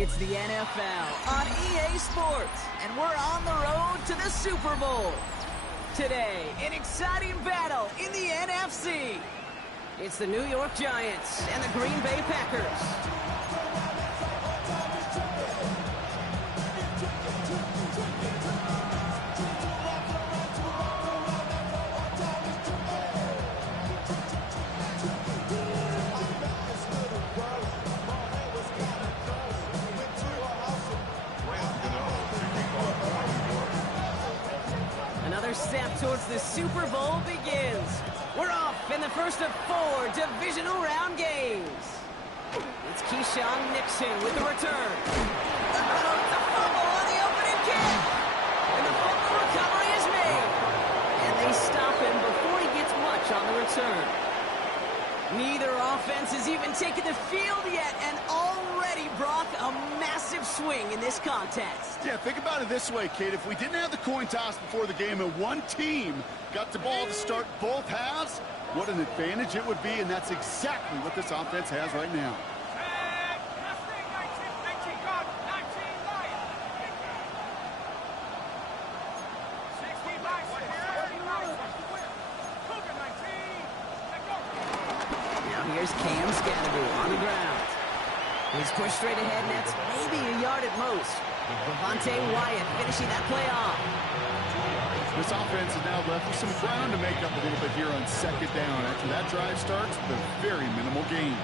It's the NFL on EA Sports, and we're on the road to the Super Bowl. Today, an exciting battle in the NFC. It's the New York Giants and the Green Bay Packers. Another step towards the Super Bowl begins. We're off in the first of 4 divisional round games. It's Keyshawn Nixon with the return. It's a fumble on the opening kick. And the fumble recovery is made. And they stop him before he gets much on the return. Neither offense has even taken the field yet, and already Brock a massive swing in this contest. Yeah, think about it this way, Kate. If we didn't have the coin toss before the game and one team got the ball to start both halves, what an advantage it would be, and that's exactly what this offense has right now. Here's Cam Scannaboo on the ground. He's pushed straight ahead, and that's maybe a yard at most. Devontae Wyatt finishing that play off. This offense is now left with some ground to make up a little bit here on second down. After that drive starts, the very minimal gain.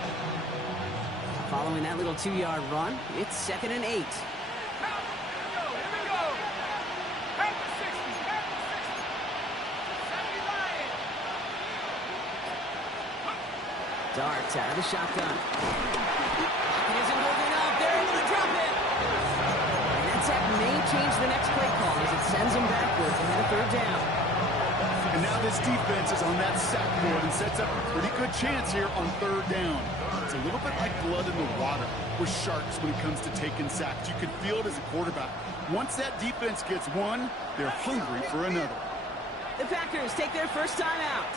Following that little 2-yard run, it's 2nd and 8. Dart out of the shotgun. He isn't holding up. They're able to drop it. And that sack may change the next play call as it sends him backwards ahead of 3rd down. And now this defense is on that sack board and sets up a pretty good chance here on 3rd down. It's a little bit like blood in the water with sharks when it comes to taking sacks. You can feel it as a quarterback. Once that defense gets one, they're hungry for another. The Packers take their first time out.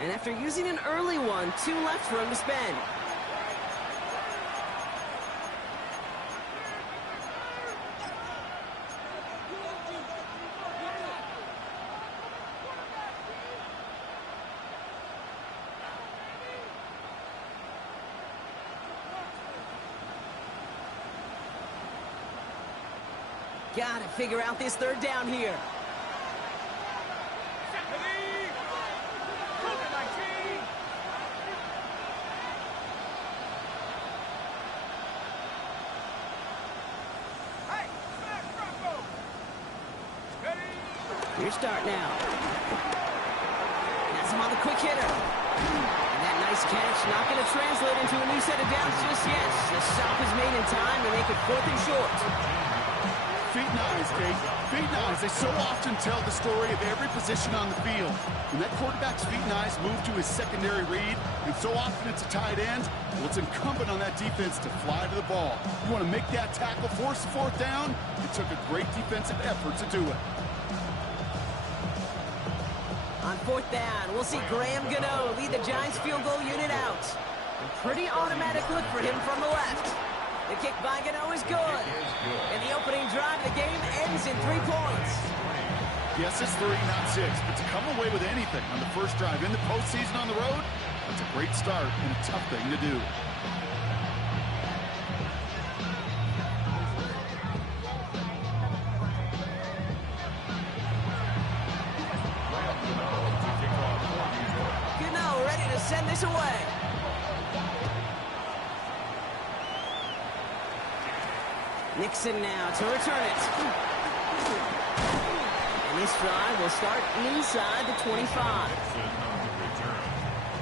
And after using an early one, 2 left for him to spend. Gotta figure out this 3rd down here. Here's start now. That's him on the quick hitter. And that nice catch not going to translate into a new set of downs just yet. The stop is made in time to make it 4th and short. Feet and eyes, Kate. Feet and eyes. They so often tell the story of every position on the field. When that quarterback's feet and eyes move to his secondary read, and so often it's a tight end, well, it's incumbent on that defense to fly to the ball. You want to make that tackle, force the 4th down? It took a great defensive effort to do it. On 4th down, we'll see Graham Gano lead the Giants field goal unit out. A pretty automatic look for him from the left. The kick by Gano is good. And the opening drive of the game ends in 3 points. Yes, it's 3, not 6, but to come away with anything on the first drive in the postseason on the road, that's a great start and a tough thing to do. Send this away. Nixon now to return it. And this drive will start inside the 25.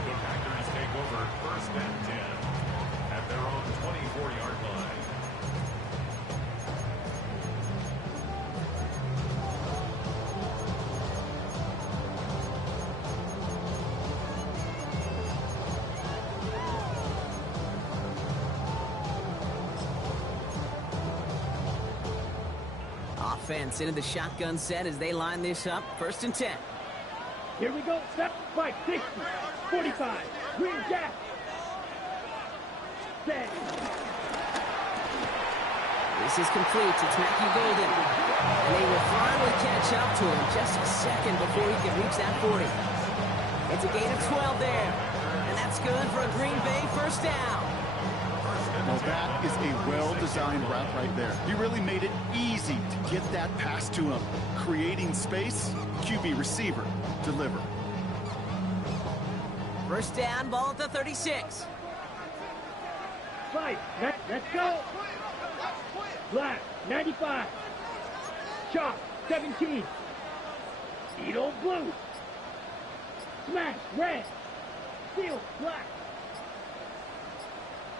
The Packers take over 1st and 10 at their own 24-yard line. Offense into the shotgun set as they line this up. 1st and 10. Here we go. Step by 60, 45. Green gap. Set. This is complete. It's Matthew Golden. And they will finally catch up to him just a second before he can reach that 40. It's a gain of 12 there. And that's good for a Green Bay first down. Well, that is a well-designed route right there. He really made it easy to get that pass to him. Creating space, QB receiver, deliver. First down, ball at the 36. Fight. Let's go. Black, 95. Chalk, 17. Edo, blue. Smash, red. Steel, black.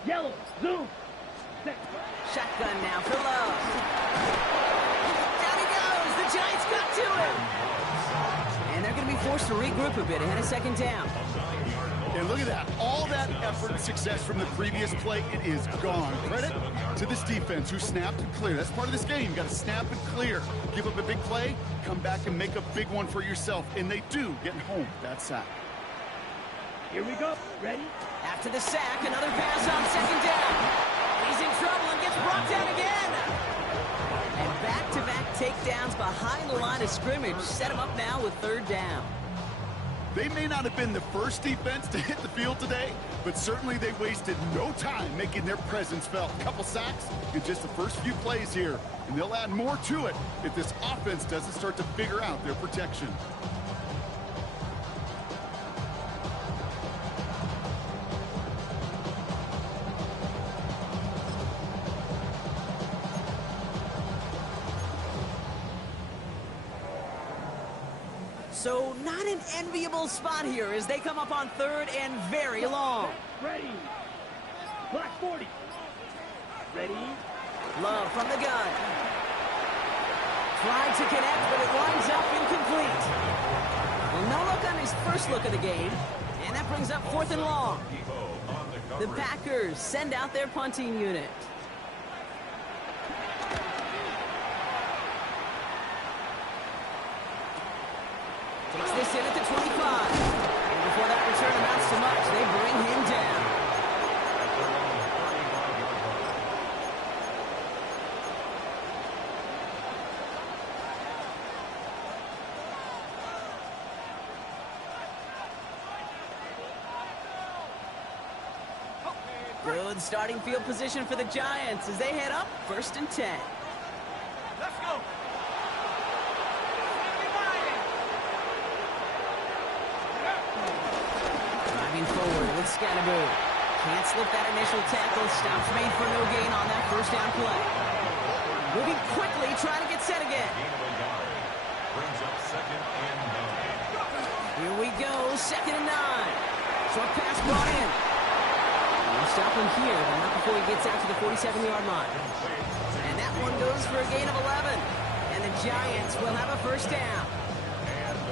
Yellow, zoom. Set. Shotgun now for Love. Down he goes. The Giants got to him. And they're going to be forced to regroup a bit ahead of second down. And look at that. All that effort and success from the previous play, it is gone. Credit to this defense who snapped and cleared. That's part of this game. You got to snap and clear. Give up a big play, come back and make a big one for yourself. And they do, getting home that sack. Here we go. Ready? After the sack, another pass on second down. He's in trouble and gets brought down again. And back-to-back takedowns behind the line of scrimmage set him up now with third down. They may not have been the first defense to hit the field today, but certainly they wasted no time making their presence felt. A couple sacks in just the first few plays here, and they'll add more to it if this offense doesn't start to figure out their protection. So not an enviable spot here as they come up on third and very long. Ready. Black 40. Ready. Love from the gun. Tried to connect, but it winds up incomplete. Well, no look on his first look of the game, and that brings up fourth and long. The Packers send out their punting unit. Takes this in at the 25. And before that return amounts to much, they bring him down. Good starting field position for the Giants as they head up first and 10. Let's go. Driving forward with Scatterboot. Can't slip that initial tackle. Stops made for no gain on that first down play. Moving quickly, trying to get set again. Brings up second and 9. Here we go, second and 9. Short pass brought in. We'll stop him here, but not before he gets out to the 47-yard line. And that one goes for a gain of 11. And the Giants will have a first down.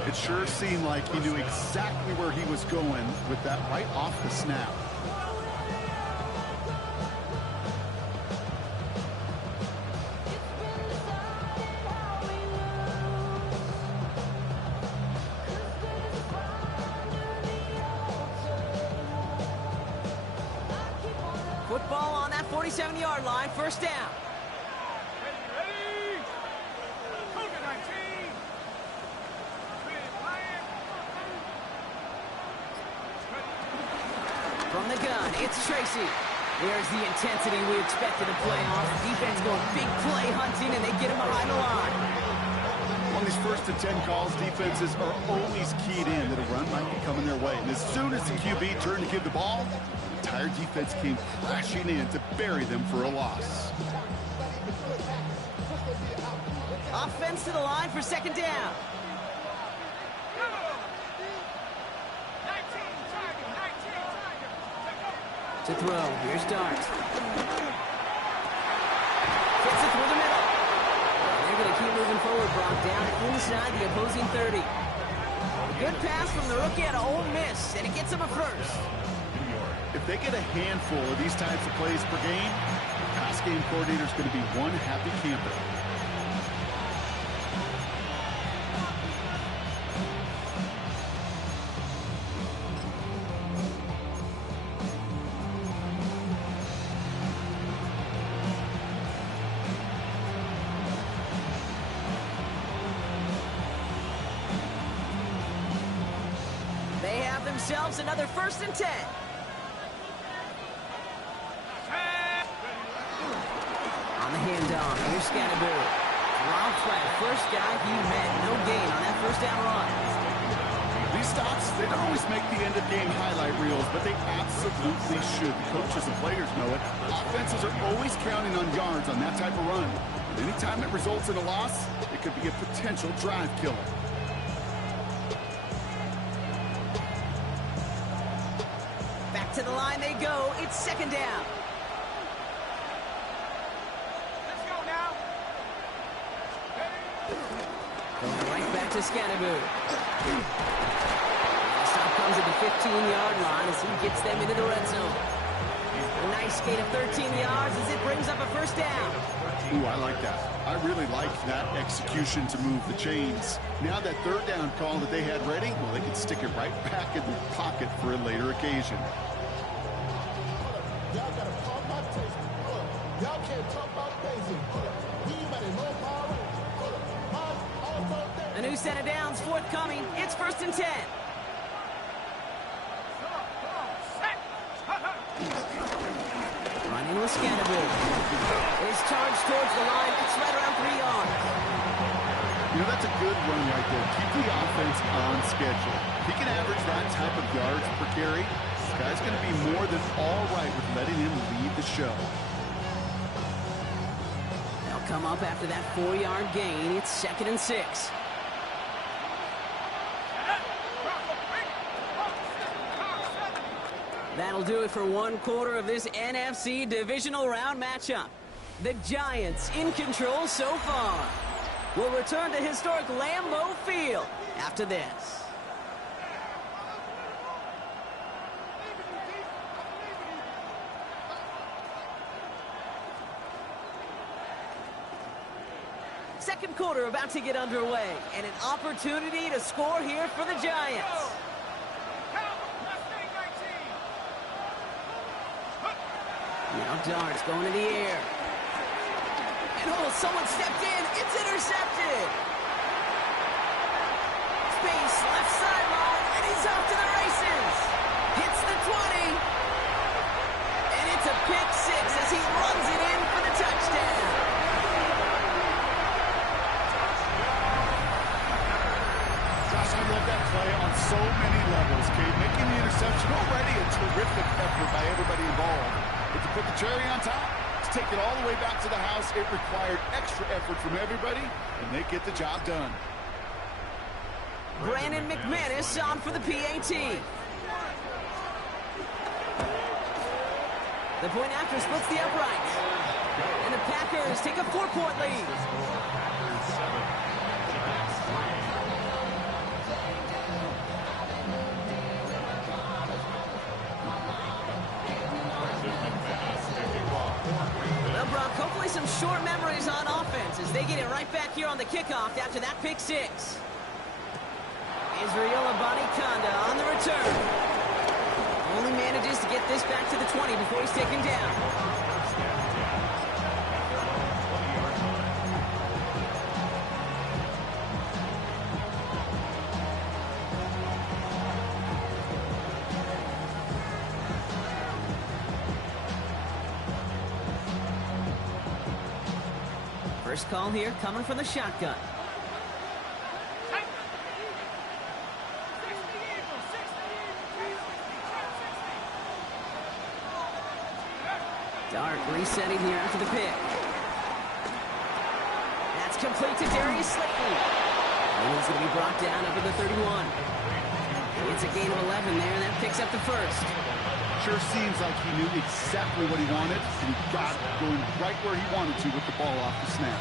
It sure seemed like he knew exactly where he was going with that right off the snap. Football on that 47-yard line, first down. Ready? Cougar 19. From the gun, it's Tracy. There's the intensity we expected in playoffs. Defense going big play hunting, and they get him behind the line. On these first and 10 calls, defenses are always keyed in that a run might be coming their way. And as soon as the QB turned to give the ball, the entire defense came crashing in to bury them for a loss. Offense to the line for second down. To throw, here's Dart. Fits it through the middle. They're going to keep moving forward, Brock, down inside the opposing 30. Good pass from the rookie out of Ole Miss, and it gets him a first. If they get a handful of these types of plays per game, the pass game coordinator is going to be one happy camper. They have themselves another 1st and 10. On the handoff, here's Scatterbury. Wild flat, first down, he met. No gain on that 1st down run. These stops, they don't always make the end-of-game highlight reels, but they absolutely should. The coaches and players know it. Offenses are always counting on yards on that type of run. But anytime it results in a loss, it could be a potential drive killer. Back to the line they go. It's 2nd down. Let's go now. Going right back to Scatterbury. Stop comes at the 15-yard line as he gets them into the red zone. A nice gain of 13 yards as it brings up a 1st down. Ooh, I like that. I really like that execution to move the chains. Now that 3rd down call that they had ready, well, they can stick it right back in the pocket for a later occasion. Y'all gotta pump my taste. Y'all can't talk about basic. We better know power. A new set of downs forthcoming. It's 1st and 10. Running with Scatterbury. His charge towards the line. It's right around 3 yards. You know, that's a good run right there. Keep the offense on schedule. If he can average that type of yards per carry, this guy's going to be more than all right with letting him lead the show. They'll come up after that 4-yard gain. It's 2nd and 6. That'll do it for 1 quarter of this NFC divisional round matchup. The Giants in control so far. We'll return to historic Lambeau Field after this. Second quarter about to get underway, and an opportunity to score here for the Giants. Now Darts going to the air. And oh, someone stepped in. It's intercepted. Space, left sideline, and he's off to the races. Hits the 20. And it's a pick 6 as he runs it in for the touchdown. Gosh, I love that play on so many levels, Cade. Making the interception already a terrific effort by everybody involved. But to put the cherry on top, to take it all the way back to the house, it required extra effort from everybody, and they get the job done. Brandon McManus on for the PAT. The point after splits the uprights. And the Packers take a 4-point lead. Well, Brock, hopefully some short memories on offense as they get it right back here on the kickoff after that pick 6. Israel Abanikanda on the return. Only manages to get this back to the 20 before he's taken down. First call here coming from the shotgun. Dart resetting here after the pick. That's complete to Darius Slayton. And he's going to be brought down up at the 31. It's a gain of 11 there, and that picks up the first. Sure seems like he knew exactly what he wanted, and he got it going right where he wanted to with the ball off the snap.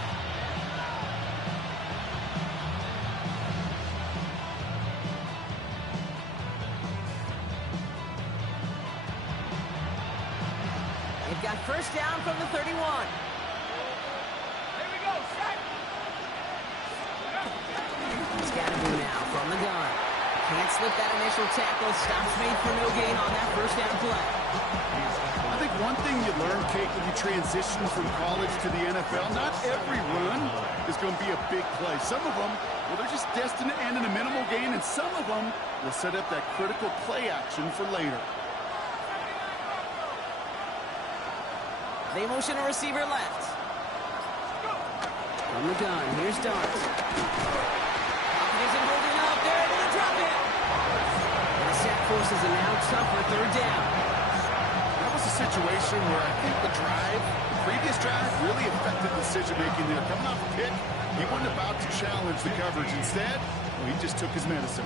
They've got first down from the 31. Here we go, set. Scatterbury now from the gun. Can't slip that initial tackle. Stops made for no gain on that first down play. I think one thing you learn, Kate, when you transition from college to the NFL, not every run is going to be a big play. Some of them, well, they're just destined to end in a minimal gain, and some of them will set up that critical play action for later. They motion a receiver left. From the gun, here's Dart. Isn't holding up. They're able to drop it. And the sack forces a now tougher third down. That was a situation where I think the previous drive, really affected decision-making there. Coming off a pick, he wasn't about to challenge the coverage. Instead, well, he just took his medicine.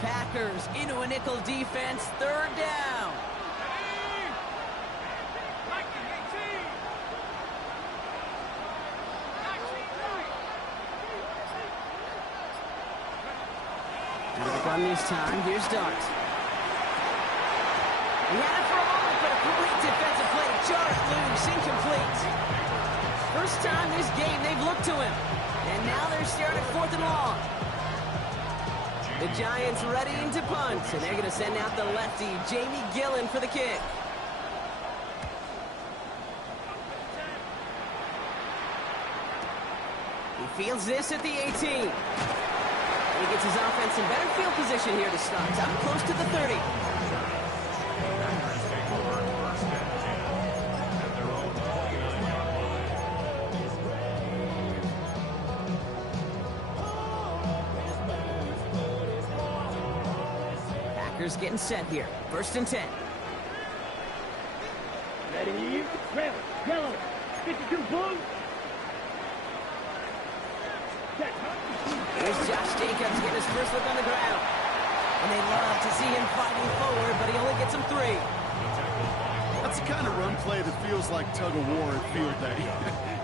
Packers into a nickel defense, third down. Into the gun this time, here's Dart. He had it for a moment, but a great defensive play. Jar it loose, incomplete. First time this game they've looked to him. And now they're staring at 4th and long. The Giants readying to punt, and they're going to send out the lefty, Jamie Gillen, for the kick. He fields this at the 18. He gets his offense in better field position here to start, up close to the 30. Packers take over first and 10 at their own 29-yard line. Packers getting set here. 1st and 10. Ready, red, yellow, 52 blue. Set. Here's Josh Jacobs getting his first look on the ground. And they love to see him fighting forward, but he only gets him 3. That's the kind of run play that feels like tug-of-war at field day.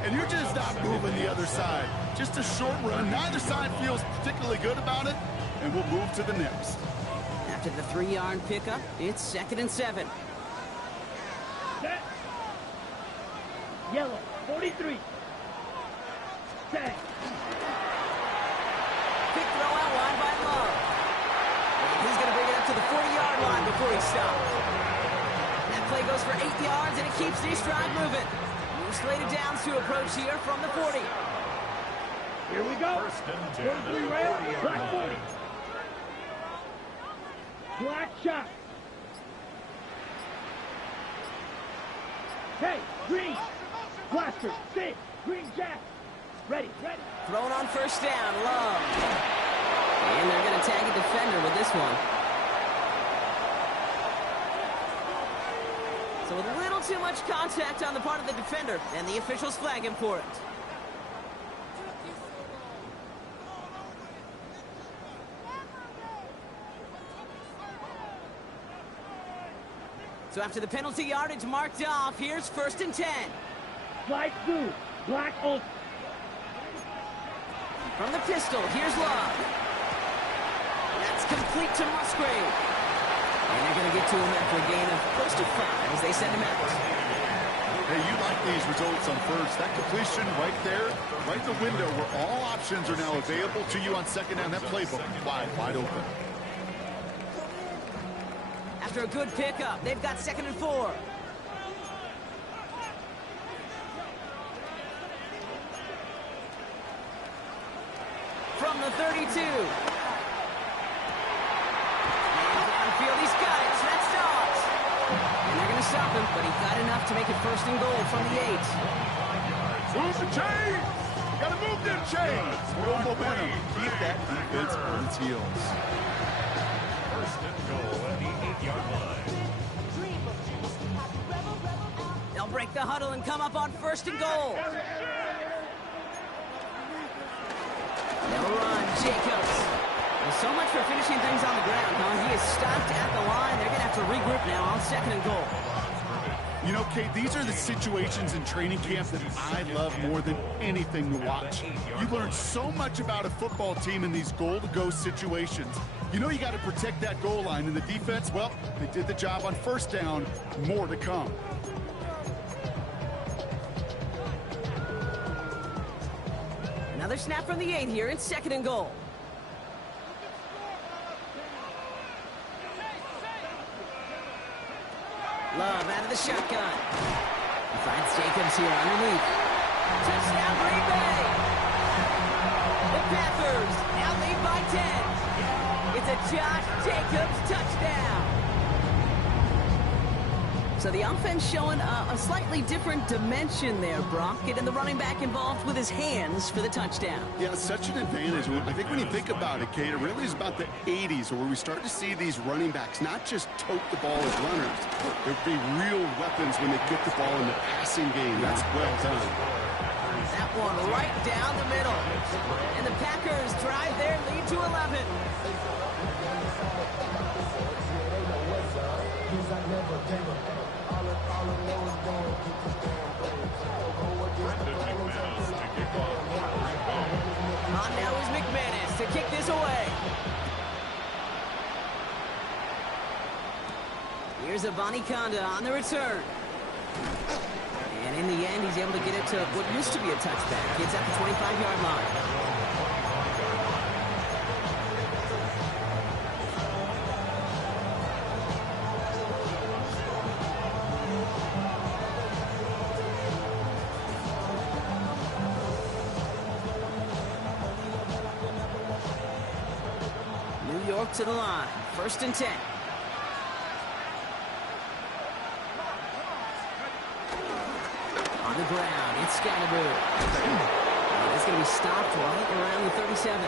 And you're just not moving the other side. Just a short run. Neither side feels particularly good about it, and we'll move to the next. After the 3-yard pickup, it's 2nd and 7. Set. Yellow, 43. Set. Quick throw out wide by Love. He's going to bring it up to the 40-yard line before he stops. That play goes for 8 yards, and it keeps this drive moving. New slated downs to approach here from the 40. Here we go. First and 10 at the 43 rail, 40-yard black 40. line. Black shot. Hey, green. Blaster, 6, green jack. Ready, ready. Thrown on 1st down, Love. And they're going to tag a defender with this one. So with a little too much contact on the part of the defender, and the officials flag him for it. So after the penalty yardage marked off, here's 1st and 10. Light blue, black oak. From the pistol, here's Love. That's complete to Musgrave. And they're going to get to him after a gain of close to 5 as they send him out. Hey, you like these results on first. That completion right there, right in the window where all options are now available to you on 2nd down. That playbook wide open. After a good pickup, they've got 2nd and 4. From the 32. Downfield, he's got it. That's Dobbs. And they're going to stop him, but he got enough to make it 1st and goal from the 8. Move the chains! Gotta move them chains! Build momentum. Keep that defense on its heels. First and goal at the 8-yard line. They'll break the huddle and come up on 1st and goal. They'll run, Jacobs. Well, so much for finishing things on the ground, huh? He is stopped at the line. They're going to have to regroup now on 2nd and goal. You know, Kate, these are the situations in training camp that I love more than anything to watch. You learn so much about a football team in these goal-to-go situations. You know you got to protect that goal line, and the defense, well, they did the job on 1st down. More to come. Another snap from the 8 here. It's 2nd and goal. Love out of the shotgun. He finds Jacobs here underneath. Touchdown, Green Bay! The Packers now lead by 10. It's a Josh Jacobs touchdown. So the offense showing a slightly different dimension there, Brock. Getting the running back involved with his hands for the touchdown. Yeah, such an advantage. I think when you think about it, Kate, it really is about the 80s where we start to see these running backs not just tote the ball as runners. They'll be real weapons when they get the ball in the passing game. That's well done. That one right down the middle. And the Packers drive their lead to 11. On now is McManus to kick this away. Here's Avani Conda on the return. And in the end, he's able to get it to what used to be a touchback. It's at the 25-yard line. New York to the line. 1st and 10. On the ground, it's Scatterboo. It's going to be stopped right around the 37.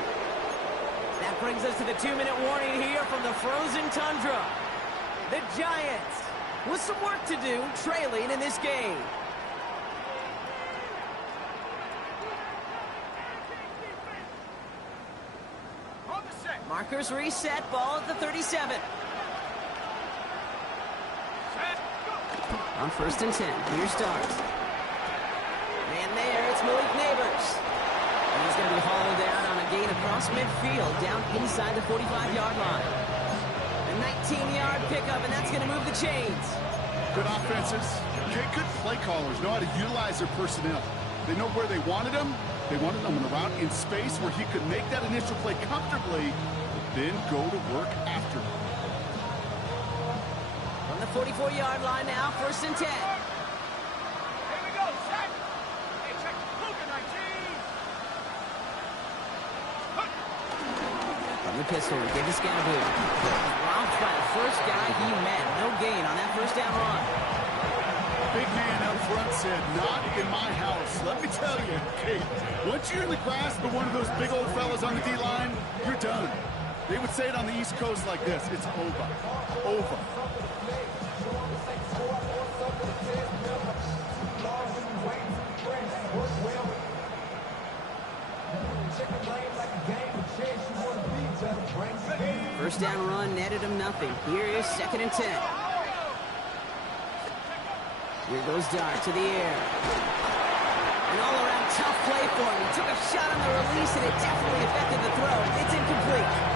That brings us to the 2-minute warning here from the frozen tundra. The Giants with some work to do, trailing in this game. Markers reset, ball at the 37. On 1st and 10, here starts. And there, it's Malik Neighbors. And he's going to be hauled down on a gain across midfield, down inside the 45-yard line. A 19-yard pickup, and that's going to move the chains. Good offenses. Okay, good play callers know how to utilize their personnel. They know where they wanted them. They wanted them on the route in space where he could make that initial play comfortably, then go to work after. On the 44-yard line now, 1st and 10. Here we go, set. Hey, check Luka 19. From the pistol, give to Scatterboo. Robbed by the first guy he met. No gain on that 1st down run. Big man up front said, not in my house. Let me tell you, Kate, once you're in the grasp of one of those big old fellas on the D-line, you're done. They would say it on the East Coast like this, it's over. Over. First down run netted him nothing. Here is 2nd and 10. Here goes Dart to the air. An all-around tough play for him. He took a shot on the release, and it definitely affected the throw. It's incomplete.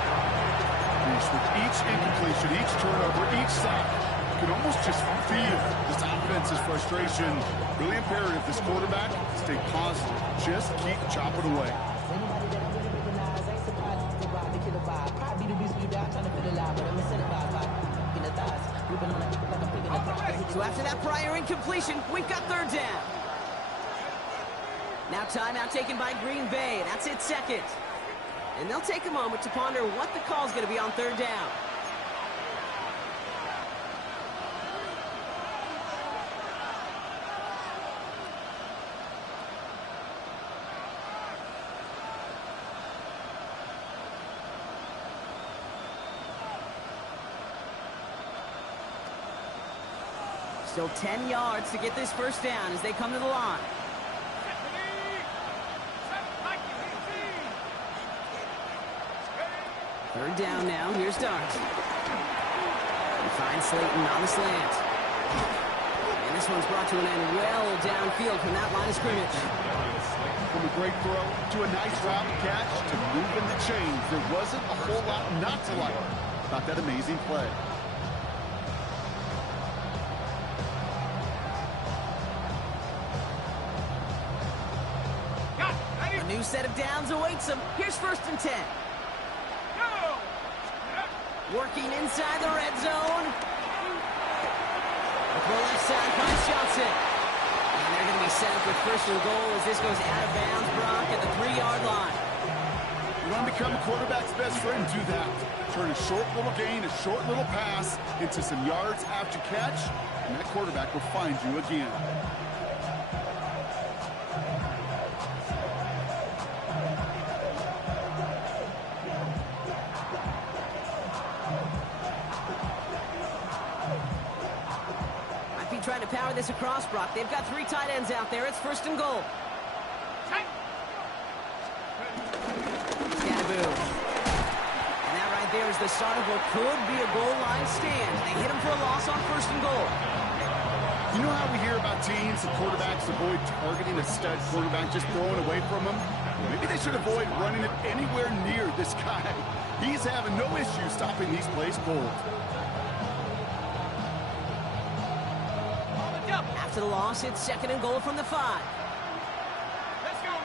With each incompletion, each turnover, each sack, you can almost just feel this offense's frustration. Really imperative this quarterback stay positive. Just keep chopping away. So after that prior incompletion, we've got 3rd down. Now timeout taken by Green Bay. That's it, 2nd. And they'll take a moment to ponder what the call is going to be on 3rd down. Still 10 yards to get this 1st down as they come to the line. Third down now. Here's Dart. He finds Slayton on the slant. And this one's brought to an end well downfield from that line of scrimmage. From a great throw to a nice route catch to moving the chains, there wasn't a whole lot not to like about that amazing play. A new set of downs awaits him. Here's 1st and 10. Working inside the red zone. the left side finds Johnson. And they're going to be set up with first and goal as this goes out of bounds, Brock, at the 3-yard line. You want to become a quarterback's best friend, do that. Turn a short little gain, a short little pass into some yards after catch, and that quarterback will find you again. Might be trying to power this across, Brock. They've got 3 tight ends out there. It's first and goal. There's the start of what could be a goal line stand. They hit him for a loss on first and goal. You know how we hear about teams and quarterbacks avoid targeting a stud quarterback, just throwing away from him? Maybe they should avoid running it anywhere near this guy. He's having no issue stopping these plays cold. After the loss, it's second and goal from the 5. Let's go.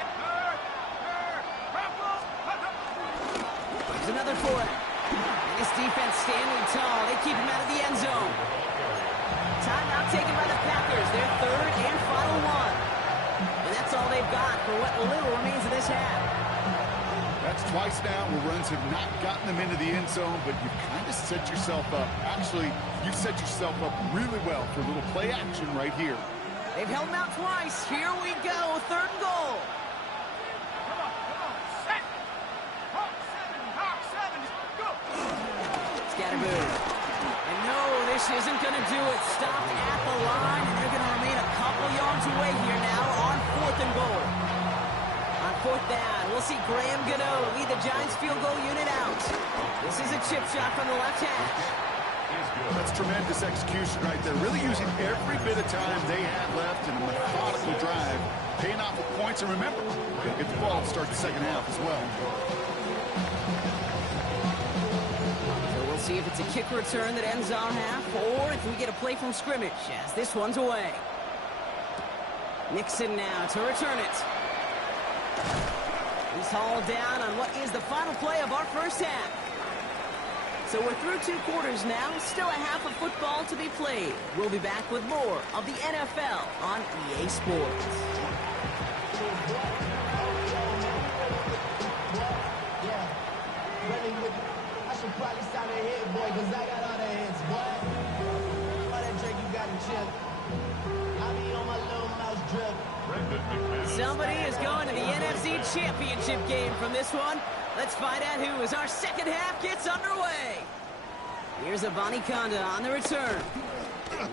There's another for it. And this defense standing tall. They keep him out of the end zone. Timeout taken by the Packers. Their third and final one. And that's all they've got for what little remains of this half. That's twice now where runs have not gotten them into the end zone, but you've kind of set yourself up. Actually, you've set yourself up really well for a little play action right here. They've held him out twice. Here we go. Third and goal. Come on. Set. Hawk 7. Go. Scatterboo. And no, this isn't going to do it. Stopped at the line, and they're going to remain a couple yards away here now on fourth and goal. On fourth down, we'll see Graham Gano lead the Giants field goal unit out. This is a chip shot from the left hash. That's tremendous execution right there. Really using every bit of time they had left in a methodical drive. Paying off with points. And remember, they'll get the ball to start the second half as well. So we'll see if it's a kick return that ends our half, or if we get a play from scrimmage as this one's away. Nixon now to return it. He's hauled down on what is the final play of our first half. So we're through 2 quarters now, still a half of football to be played. We'll be back with more of the NFL on EA Sports. I should probably sign a hit, boy, because I got all the hits, boy. All that drink you got in chip. I be on my little mouse drip. Somebody is going to the NFC Championship game from this one. Let's find out who as our second half gets underway. Here's Avani Conda on the return.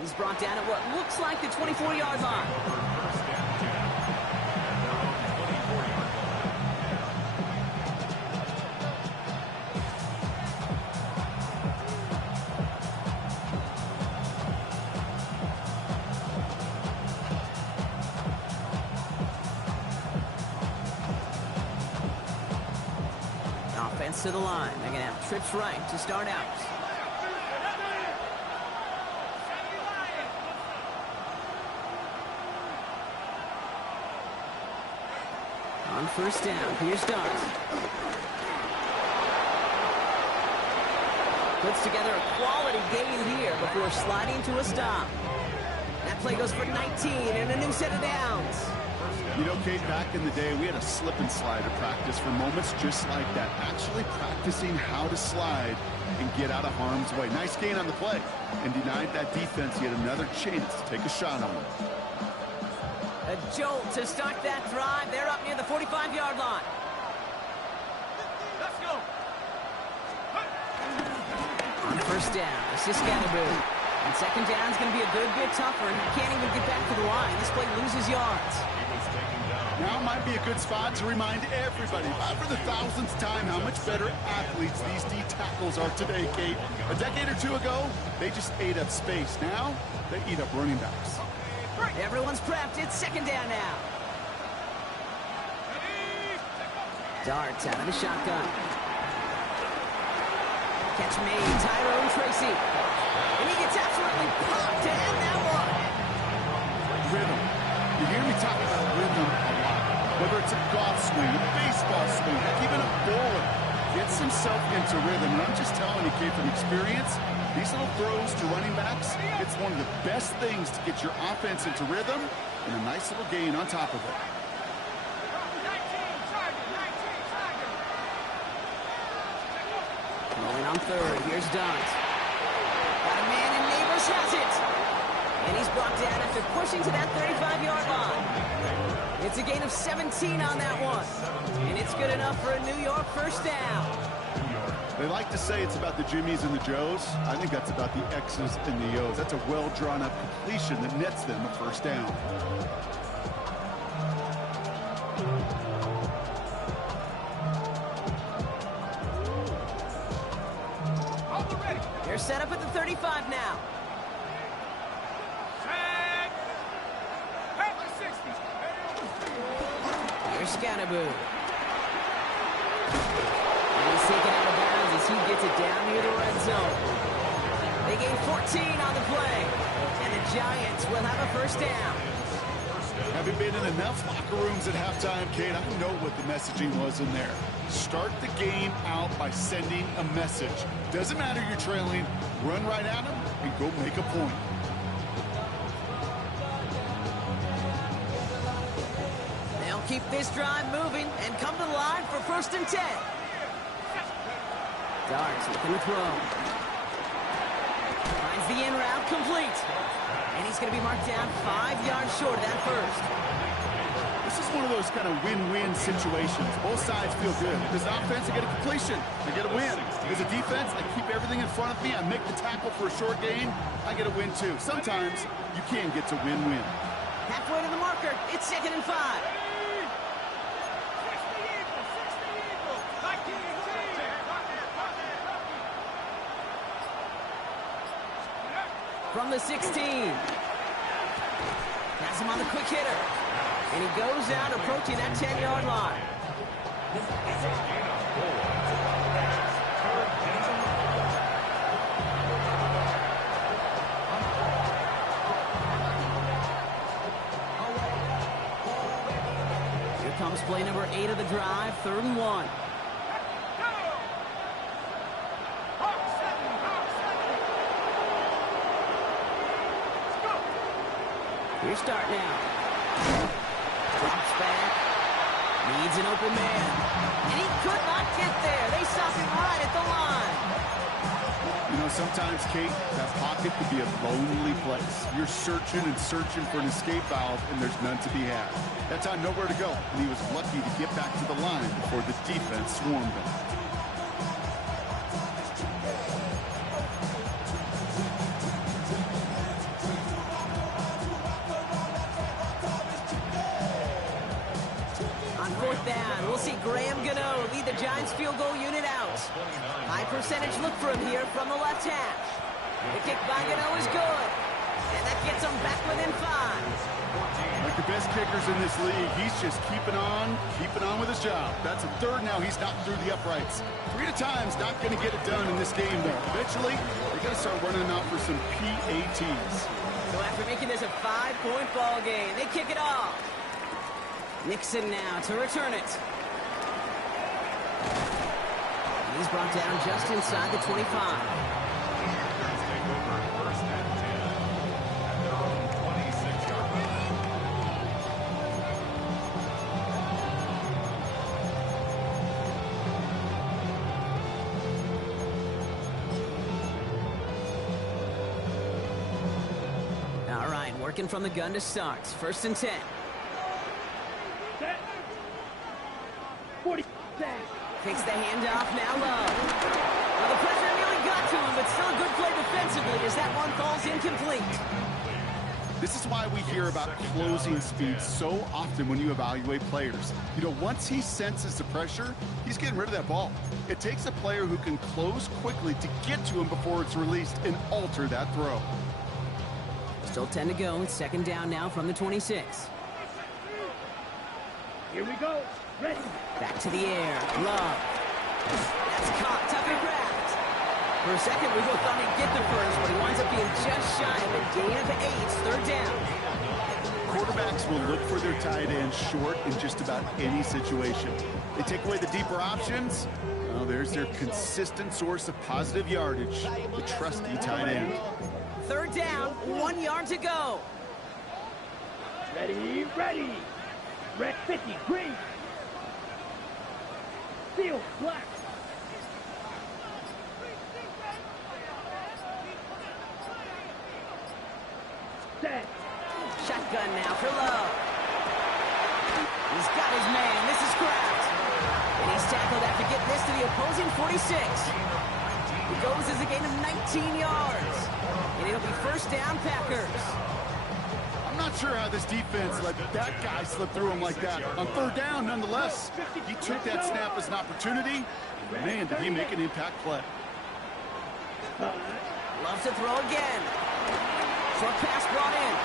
He's brought down at what looks like the 24-yard line. First and 10 at their own 24-yard Offense to the line. They're going to have trips right to start out. On first down, Pierce starts. Puts together a quality gain here before sliding to a stop. That play goes for 19 and a new set of downs. You know, Kate, back in the day, we had a slip and slide at practice for moments just like that. Actually practicing how to slide and get out of harm's way. Nice gain on the play, and denied that defense yet another chance to take a shot on him. A jolt to start that drive. They're up near the 45-yard line. Let's go. On first down, this is Scatterboo. And second down is going to be a good bit tougher. He can't even get back to the line. This play loses yards. Now might be a good spot to remind everybody, for the thousandth time, how much better athletes these D tackles are today, Kate. A decade or two ago, they just ate up space. Now, they eat up running backs. Everyone's prepped. It's second down now. Darts out of the shotgun. Catch made. Tyrone Tracy. And he gets absolutely popped to end that one. Rhythm. You hear me talk about rhythm a lot. Whether it's a golf swing, a baseball swing, heck, even a bowler gets himself into rhythm. And I'm just telling you, Kate, from experience, These little throws to running backs, it's one of the best things to get your offense into rhythm and a nice little gain on top of it. 19, Tiger, 19, Tiger. Rolling on third. Here's Dant. Got a man, and Neighbors has it. And he's brought down after pushing to that 35-yard line. It's a gain of 17 on that one. And it's good enough for a New York first down. They like to say it's about the Jimmies and the Joes. I think that's about the X's and the O's. That's a well-drawn-up completion that nets them a first down. They're set up at the 35 now. Set. At the 60. Here's Scatterboo. And he's taken out of bounds as he gets it down near the red zone. They gain 14 on the play. And the Giants will have a first down. Having been in enough locker rooms at halftime, Kate, I know what the messaging was in there. Start the game out by sending a message. Doesn't matter you're trailing, run right at them and go make a point. They'll keep this drive moving and come to the line for first and 10. Darts looking to throw. Finds the in route complete. And he's going to be marked down 5 yards short of that first. This is one of those kind of win-win situations. Both sides feel good. As an offense, I get a completion. I get a win. As a defense, I keep everything in front of me. I make the tackle for a short gain. I get a win, too. Sometimes you can get to win-win. Halfway to the marker. It's 2nd and 5. 60 Eagles, 60 Eagles. 19. From the 16. Has him on the quick hitter. And he goes out approaching that 10-yard line. Here comes play number 8 of the drive, 3rd and 1. Here start now. Drops back. Needs an open man. And he could not get there. They stop him right at the line. You know, sometimes, Kate, that pocket could be a lonely place. You're searching and searching for an escape valve, and there's none to be had. That time, nowhere to go. And he was lucky to get back to the line before the defense swarmed him. Graham Gano lead the Giants field goal unit out. High percentage look for him here from the left hash. The kick by Gano is good. And that gets him back within 5. Like the best kickers in this league, he's just keeping on with his job. That's a 3rd now. He's not through the uprights. 3 at a time's not going to get it done in this game, though. Eventually, they're going to start running out for some PATs. So after making this a 5-point ball game, they kick it off. Nixon now to return it. He's brought down just inside the 25. Take over first and 10 at their own 26-yard line. All right, working from the gun to start. First and 10. Set. 40. Set. Takes the handoff now low. Well, the pressure nearly got to him, but still a good play defensively as that one falls incomplete. This is why we hear about closing speed so often when you evaluate players. You know, once he senses the pressure, he's getting rid of that ball. It takes a player who can close quickly to get to him before it's released and alter that throw. Still 10 to go. It's 2nd down now from the 26. Here we go. Ready. Back to the air. Love. That's caught. Tucker grabs. For a second, we both thought he'd get the first, but he winds up being just shy of a gain of 8. 3rd down. Quarterbacks will look for their tight end short in just about any situation. They take away the deeper options, Well, there's their consistent source of positive yardage, the trusty tight end. Third down, 1 yard to go. Ready, ready. Red 50, green. Steel, black. Set. Shotgun now for Love. He's got his man. This is Kraft. And he's tackled after getting this to the opposing 46. He goes as a gain of 19 yards. And it'll be first down, Packers. I'm not sure how this defense let that guy slip through him like that. On third down, nonetheless, he took that snap as an opportunity. And man, did he make an impact play. Loves to throw again. Short pass brought in.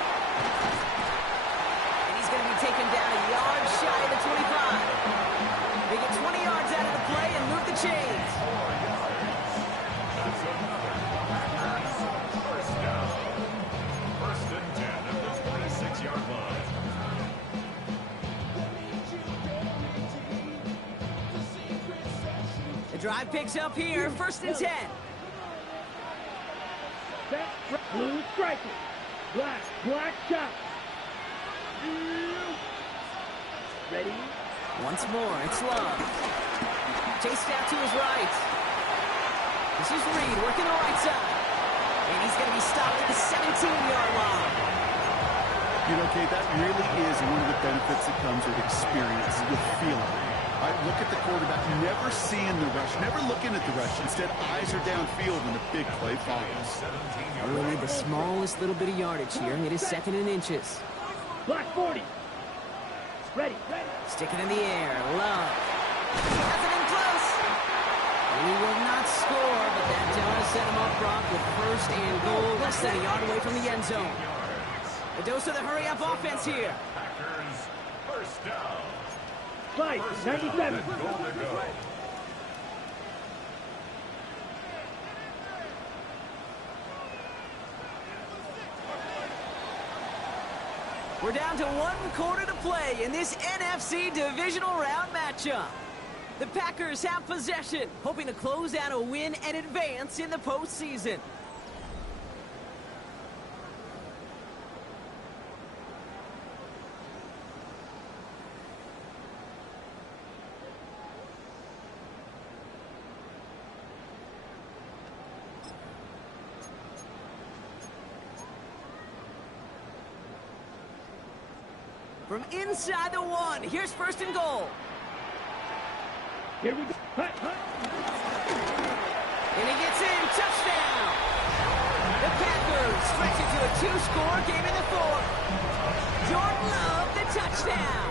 And he's going to be taken down a yard shy of the 25. They get 20 yards out of the play and move the chains. First down. First and 10 at the 26-yard line. The drive picks up here, first and 10. Set, blue striker. Black, black shot. Ready. Once more, it's Love. Chased out to his right. This is Reed working the right side. And he's going to be stopped at the 17-yard line. You know, Kate, that really is one of the benefits that comes with experience, with feeling. I look at the quarterback, never seeing the rush, never looking at the rush. Instead, eyes are downfield when the big play follows. We need the smallest little bit of yardage here. It is second and inches. Black 40. Ready, ready. Stick it in the air. Love. Has it in close. He will not score, but that does set him up front with first and goal, less than a yard away from the end zone. A dose of the hurry-up offense here. Packers, first down. Fight, 97. Goal to go. We're down to 1 quarter to play in this NFC divisional round matchup. The Packers have possession, hoping to close out a win and advance in the postseason. From inside the 1, here's first and goal. Here we go. Hut, hut. And he gets in, touchdown! The Packers stretch it to a 2-score game in the 4th. Jordan Love, the touchdown!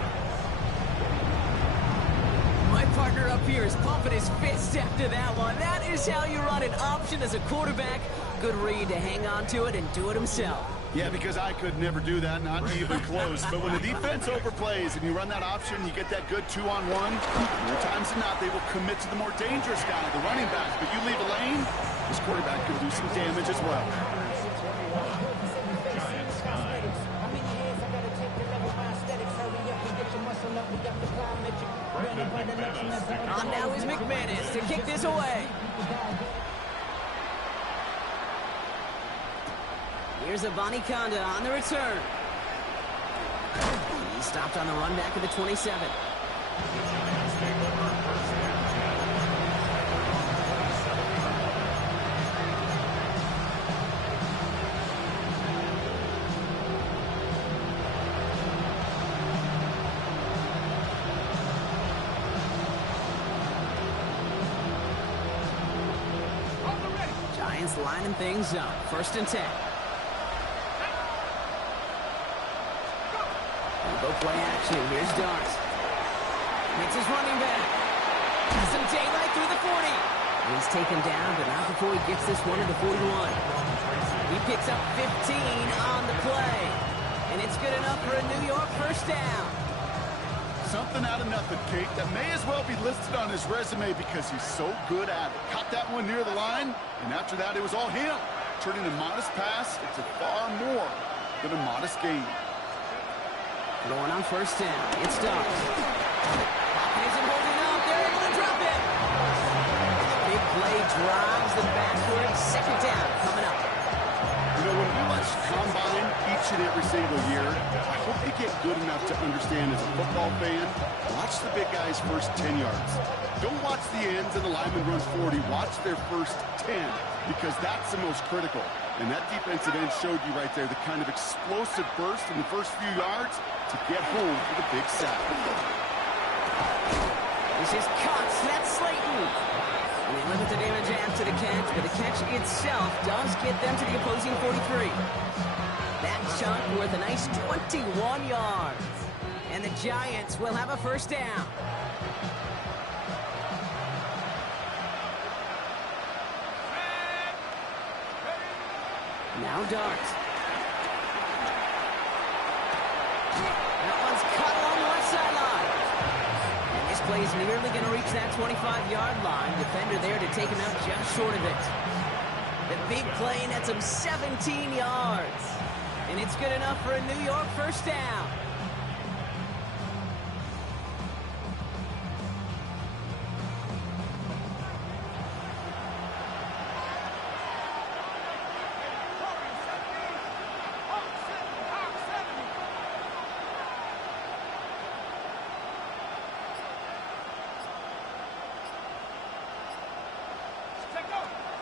My partner up here is pumping his fist after that one. That is how you run an option as a quarterback. Good read to hang on to it and do it himself. Yeah, because I could never do that, not even close. But when the defense overplays and you run that option, you get that good 2-on-1, more times than not, they will commit to the more dangerous guy, the running back. But you leave a lane, this quarterback could do some damage as well. On now is McManus to kick this away. Here's Abanikanda on the return. He stopped on the run back of the 27. Giants lining things up. First and 10. Go play action. Here's Dart. Makes his running back. Has some daylight through the 40. He's taken down, but not before he gets this one to the 41. He picks up 15 on the play. And it's good enough for a New York first down. Something out of nothing, Kate, that may as well be listed on his resume because he's so good at it. Caught that one near the line, and after that, it was all him. Turning a modest pass into far more than a modest gain. Going on first down. It's Dobbs. Hawkins isn't holding up. They're able to drop it. drives them backwards. Second down coming up. You know, when we watch Combine each and every single year, I hope they get good enough to understand as a football fan, watch the big guys' first 10 yards. Don't watch the ends and the linemen run 40. Watch their first 10, because that's the most critical. And that defensive end showed you right there the kind of explosive burst in the first few yards to get home for the big sack. This is Cox. That's Slayton. And they limit the damage after the catch, but the catch itself does get them to the opposing 43. That chunk worth a nice 21 yards. And the Giants will have a first down. Now Dart. That one's cut along the left sideline. And this play is nearly going to reach that 25-yard line. Defender there to take him out just short of it. The big play nets him 17 yards. And it's good enough for a New York first down.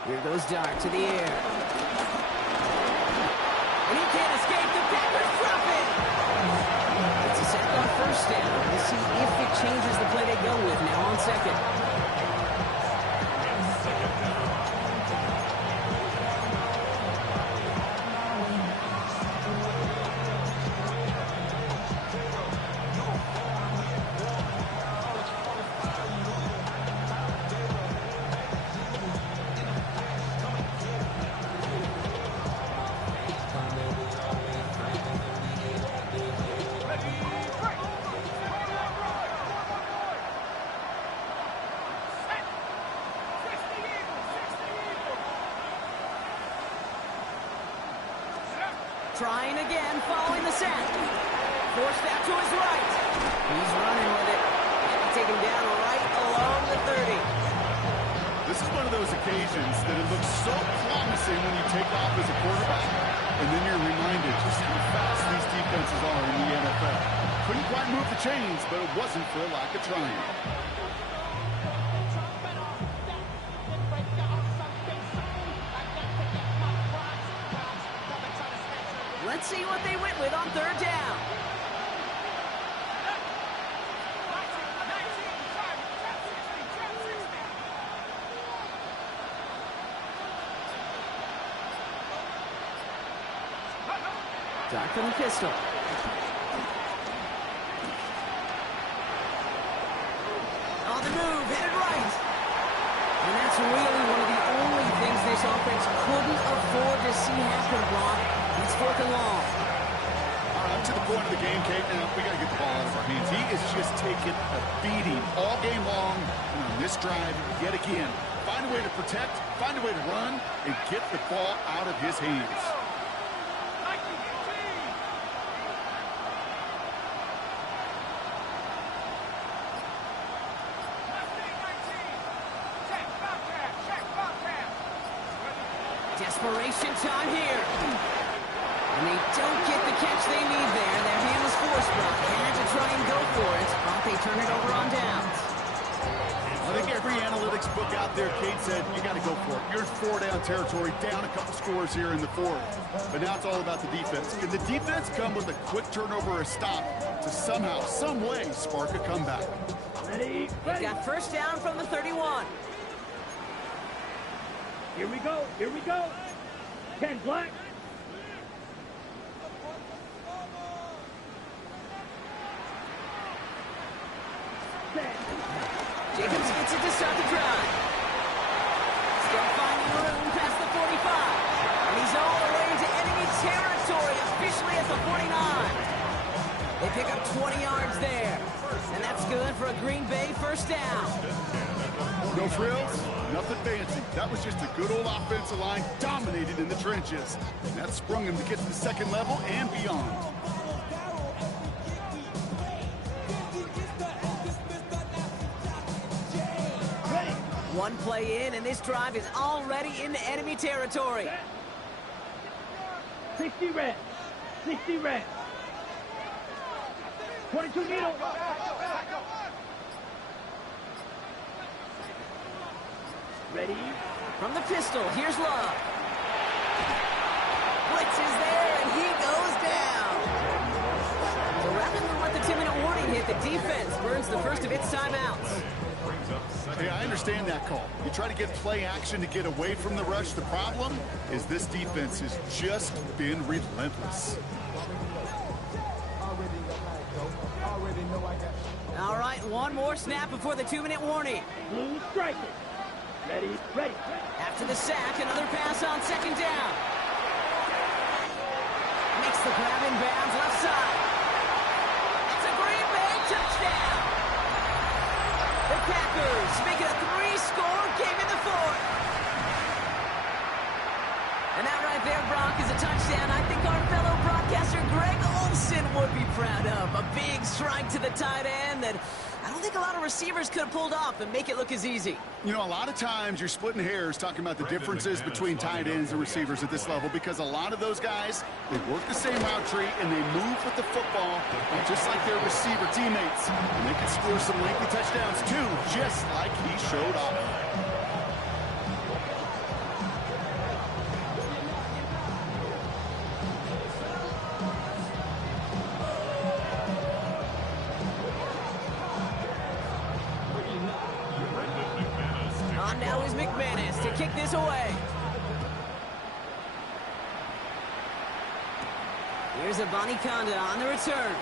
Here goes Dart to the air. And he can't escape. The Packers drop it. It's a sack on first down. We'll see if it changes the play they go with now on second. Trying again, following the sack. Forced out to his right. He's running with it. And he take him down right along the 30. This is one of those occasions that it looks so promising when you take off as a quarterback, and then you're reminded just how fast these defenses are in the NFL. Couldn't quite move the chains, but it wasn't for a lack of trying. Let's see what they went with on third down. Dart from the pistol. On the move, headed right. And that's really one of the only things this offense couldn't afford to see happen, Brock. It's fourth and long. All right, up to the point of the game, Kate. Now, we got to get the ball out of our hands. He is just taking a beating all game long. And on this drive, yet again, find a way to protect, find a way to run, and get the ball out of his hands. Desperation time here. And they don't get the catch they need there. Their hand was forced, Brock. Had to try and go for it. But they turn it over on downs. I think every analytics book out there, Kate said, you got to go for it. You're in four-down territory, down a couple scores here in the fourth. But now it's all about the defense. Can the defense come with a quick turnover or a stop to somehow, some way, spark a comeback? Ready? They've got first down from the 31. Here we go. Here we go. 10 black. Jacobs gets it to start the drive. Still finding room past the 45. And he's all the way into enemy territory, officially at the 49. They pick up 20 yards there. And that's good for a Green Bay first down. No frills, nothing fancy. That was just a good old offensive line dominated in the trenches. And that sprung him to get to the second level and beyond. Ready? One play in, and this drive is already into enemy territory. 60 red. 60 red. 22 needle. Ready? From the pistol, here's Love. Blitz is there, and he goes down. So rather than let the 2-minute warning hit, the defense burns the first of its timeouts. Hey, I understand that call. You try to get play action to get away from the rush. The problem is this defense has just been relentless. All right, one more snap before the 2-minute warning. Blue strike it. Ready, ready. After the sack, another pass on second down. Makes the grab in bounds left side. It's a Green Bay touchdown. The Packers make it a 3-score game in the fourth. And that right there, Brock, is a touchdown I think our fellow broadcaster Greg Olsen would be proud of. A big strike to the tight end that I don't think a lot of receivers could have pulled off and make it look as easy. You know, a lot of times you're splitting hairs talking about the differences between tight ends and receivers at this level because a lot of those guys, they work the same route tree and they move with the football just like their receiver teammates. And they can score some lengthy touchdowns too, just like he showed off. Now is McManus to kick this away. Here's Abanikanda on the return.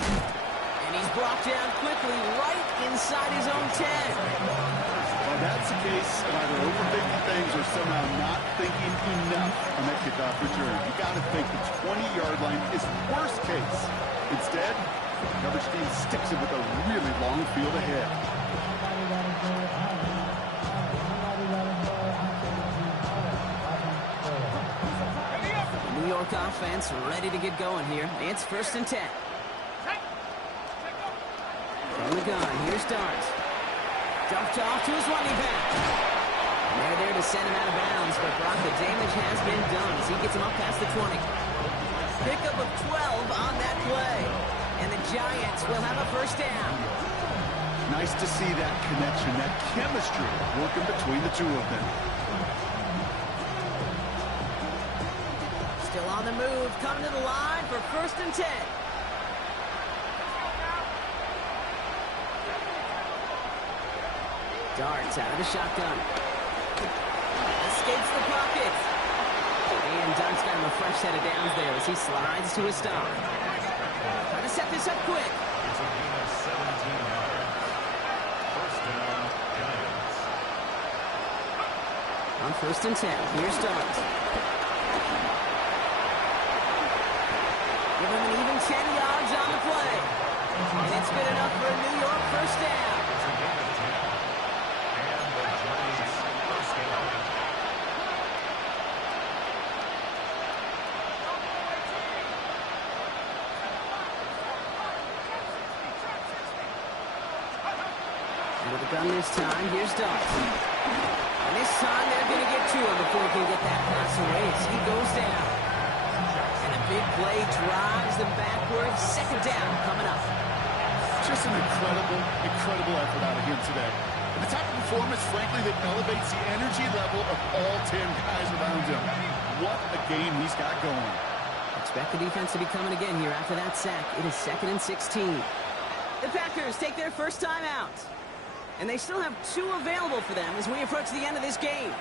And he's brought down quickly right inside his own 10. Well, that's the case of either overthinking things or somehow not thinking enough on that kickoff return. You got to think the 20-yard line is worst case. Instead, the coverage team sticks it with a really long field ahead. The New York offense ready to get going here. It's 1st and 10. From the gun, here's Dart. Dumped off to his running back. They're there to send him out of bounds, but Brock, the damage has been done as he gets him up past the 20. Pickup of 12 on that play. And the Giants will have a 1st down. Nice to see that connection, that chemistry working between the two of them. Still on the move, coming to the line for 1st and 10. Darts out of the shotgun. Escapes the pocket. And Dart's got him a fresh set of downs there as he slides to a stop. Trying to set this up quick. It's a gain of 17 yards. 1st down, Giants. On 1st and 10, here's Dart. Give him an even 10 yards on the play. And it's good enough for a New York 1st down. It's a gain of 10. And the Giants' 1st down. With the gun this time, here's Dart. And this time they're going to get to him before he can get that pass away as he goes down. And a big play drives them backwards. 2nd down coming up. Just an incredible effort out of him today. And the type of performance, frankly, that elevates the energy level of all 10 guys around him. What a game he's got going. Expect the defense to be coming again here after that sack. It is 2nd and 16. The Packers take their 1st time out. And they still have 2 available for them as we approach the end of this game.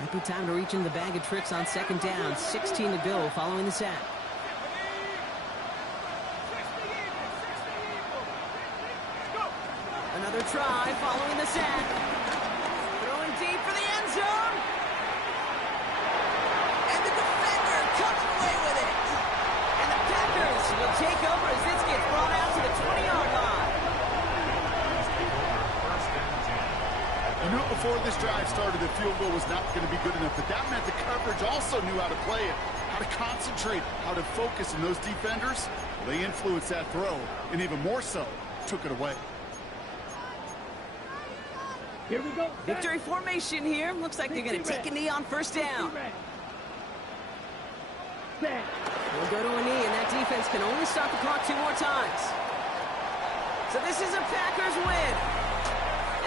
Might be time to reach in the bag of tricks on 2nd down. 16 to go following the sack. Another try following the sack. Throwing deep for the end zone. And the defender comes away with it. And the Packers will take over as this gets brought out to the 20-yard line. You knew it before this drive started, the field goal was not going to be good enough, but that meant the coverage also knew how to play it, how to concentrate, how to focus, and those defenders, they influenced that throw, and even more so, took it away. Here we go. Victory formation here. Looks like they're going to take a knee on first down. We'll go to a knee, and that defense can only stop the clock 2 more times. So this is a Packers win.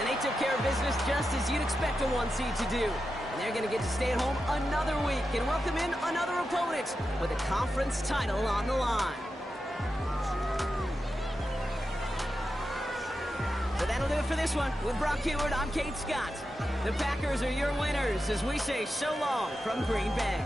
And they took care of business just as you'd expect a 1 seed to do. And they're going to get to stay at home another week and welcome in another opponent with a conference title on the line. So that'll do it for this one. With Brock Huard, I'm Kate Scott. The Packers are your winners as we say so long from Green Bay.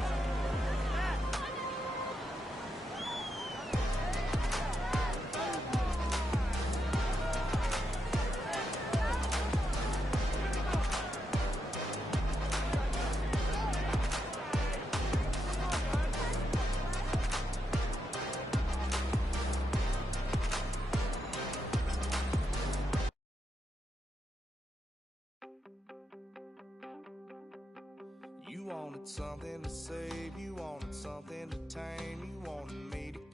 You wanted something to save, you wanted something to tame, you wanted me